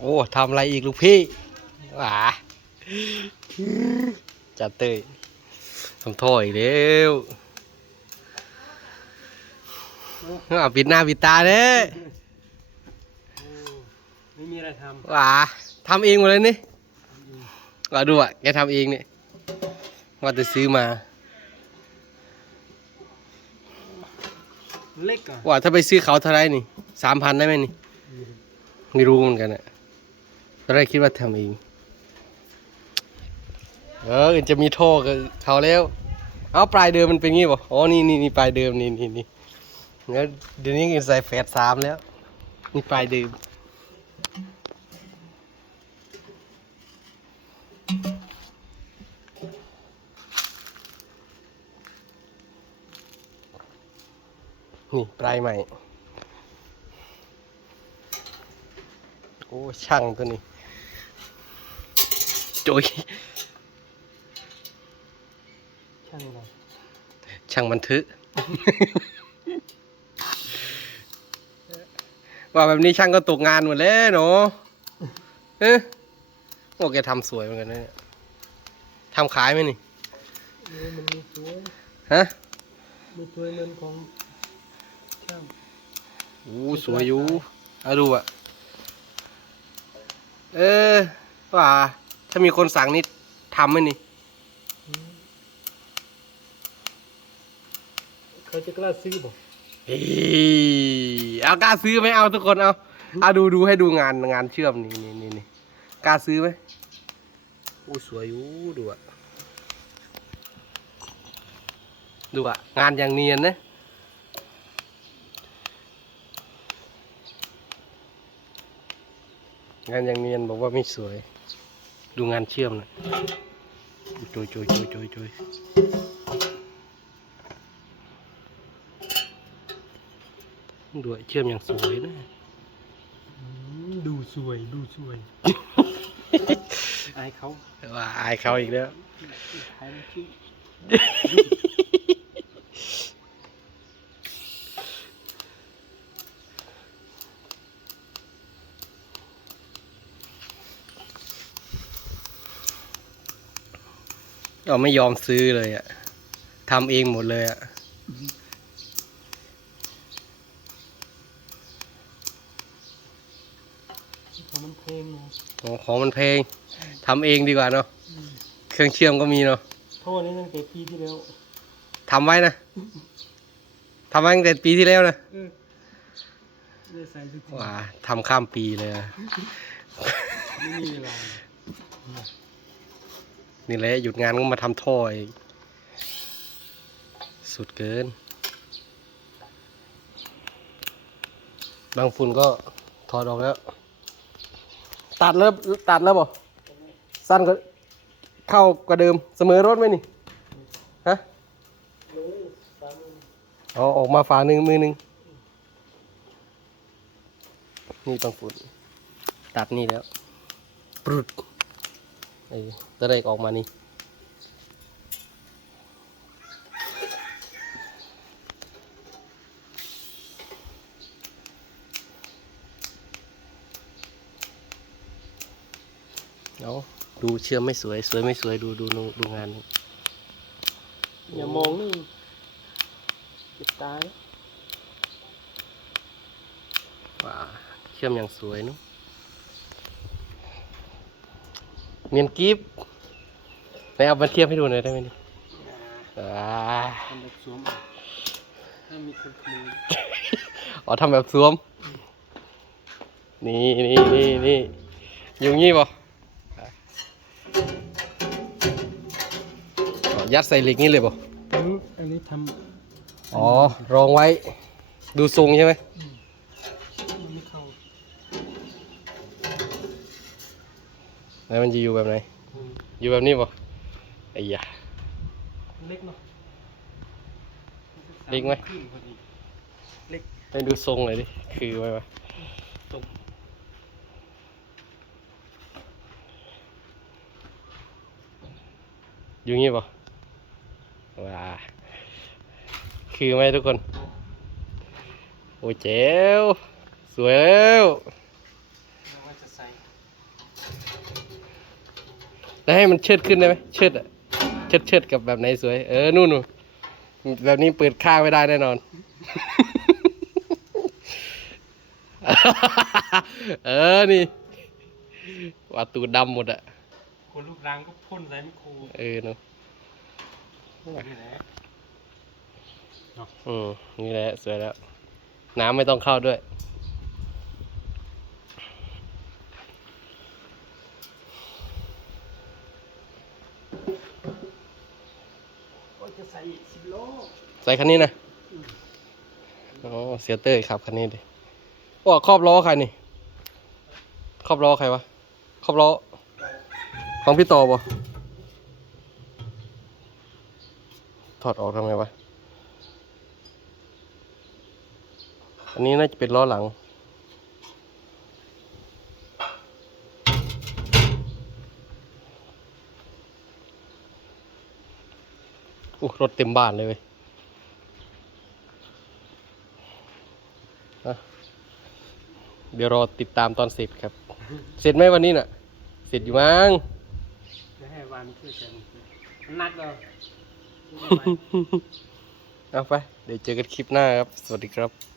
โอ้ทำอะไรอีกลูกพี่หวาจัดเตยทำท่ออีกแล้วเอาปิดหน้าปิดตาเด้ไม่มีอะไรทหวาทำเองหมดเลยนี่ว่าดูอะแกทำเองเนี่ยว่าจะซื้อมาำเล็กอะว่าถ้าไปซื้อเขาเท่าไหรนี่สามพันได้ไหมนี่ ไม่รู้เหมือนกันอะต อนแรกคิดว่าทำเอง เออจะมีท่อกับเขาแล้ว เอาปลายเดิมมันเป็นงี้ป่ะอ๋อ นี่นี่นี่ปลายเดิมนี่นี่นี่แล้วเดี๋ยวนี้อื่นใส่แฟดสามแล้ว นี่ปลายเดิมนี่ปลายใหม่ โอ้ช่างตัวนี้ โจยช่างอะไรช่างบันทึก ว่าแบบนี้ช่างก็ตกงานหมดแล้วเนาะเอ๊ะโอ้แกทำสวยเหมือนกันนะเนี่ยทำขายไหมนี่เออมันมีสวยฮะมีสวยเหมือนของช่างโอ้สวยอยู่เอาดูอะเออว่า ถ้ามีคนสั่งนี่ทำไหมนี่อืมเขาจะกล้าซื้อบ่เฮ้ยเอากล้าซื้อไหมเอาทุกคนเอาเอาดูดูให้ดูงานงานเชื่อมนี่นี่นี่นี่กล้าซื้อไหมโอ้สวยอยู่ดูอะดูอะงานอย่างเนียนนะงานอย่างเนียนบอกว่าไม่สวย ดูงานเชื่อมนะโจยโจยโจยโจยโจยดูอะเชื่อมอย่างสวยนะอืมดูสวยดูสวยอายเขาว่าอายเขาอีกแล้ว อายมันชื่อ เราไม่ยอมซื้อเลยอะทำเองหมดเลยอะเพราะมันเพลงเนาะโอ้ของมันแพงทำเองดีกว่าเนาะเครื่องเชื่อมก็มีเนาะโทษนี่ตั้งแต่ปีที่แล้วทำไว้นะทำไว้ตั้งแต่ปีที่แล้วนะเออได้ใส่ทุกทีว้าทำข้ามปีเลยอะไม่มีเวลา นี่แหละหยุดงานก็มาทำท่ออีกสุดเกิน บางฝุ่นก็ถอดออกแล้ว ตัดแล้วตัดแล้วบ่สั้นก็เข้ากว่าเดิมเสมอรถไหมนี่ฮะเอาออกมาฝาหนึ่งมือหนึ่งนี่บางฝุ่นตัดนี่แล้วปรุด ไอ้ตัวเลขออกมานี่เอาดูเชื่อมไม่สวย สวยไม่สวยดูดูดูดูงานนี่อย่ามองนี่เจ็บตานะว้าเชื่อมอย่างสวยเนุ เนียนกิฟต์ไหนเอามาเทียบให้ดูหน่อยได้ไหมนี่อ่าทำแบบสวมเอาถ้ามีคนขโมยอ๋อทำแบบสวม นี่นี่นี่นี่อยู่งี้ป่ะยัดใส่เหล็กนี่เลยป่ะอันนี้อันนี้ทอ๋อรองไว้ ดูทรงใช่ไหมำมันไม่เข้า แล้วมันจะอยู่แบบไหนอืมอยู่แบบนี้ป่ะไอ้ยาเล็กเนาะเล็กไหมขึ้นพอดีให้ดูทรงหน่อยดิ คือไว้ปะตกอยู่งี้ป่ะว้า คือไหมทุกคน โอ้เจ๋ว สวยแล้ว เราว่าจะใส่ แล้วให้มันเชิดขึ้นได้ไหมเชิดอะเชิดเชิดกับแบบไหนสวย เออนู่นนู่นแบบนี้เปิดข้างไม่ได้แน่นอน เออนี่ว่าตูดดำหมดอะคนลูกรังก็พ่นใส่ไม่ครูเออเนาะนี่แหละอืมนี่แหละสวยแล้ว น้ำไม่ต้องเข้าด้วย จะใส่สิบโลใส่คันนี้นะอ๋อเสียเต้ยขับคันนี้ดิโอ้ครอบล้อใครนี่ครอบล้อใครวะครอบล้อ ของพี่ต่อบ่ถอดออกทำไงวะ อันนี้น่าจะเป็นล้อหลัง อู้รถเต็มบ้านเลยเว้ยอะเดี๋ยวรอติดตามตอนเสร็จครับ เสร็จไหมวันนี้น่ะ เสร็จอยู่มั้งจะให้วานช่วยใส่มันนักเลยเอาไป เดี๋ยวเจอกันคลิปหน้าครับ สวัสดีครับ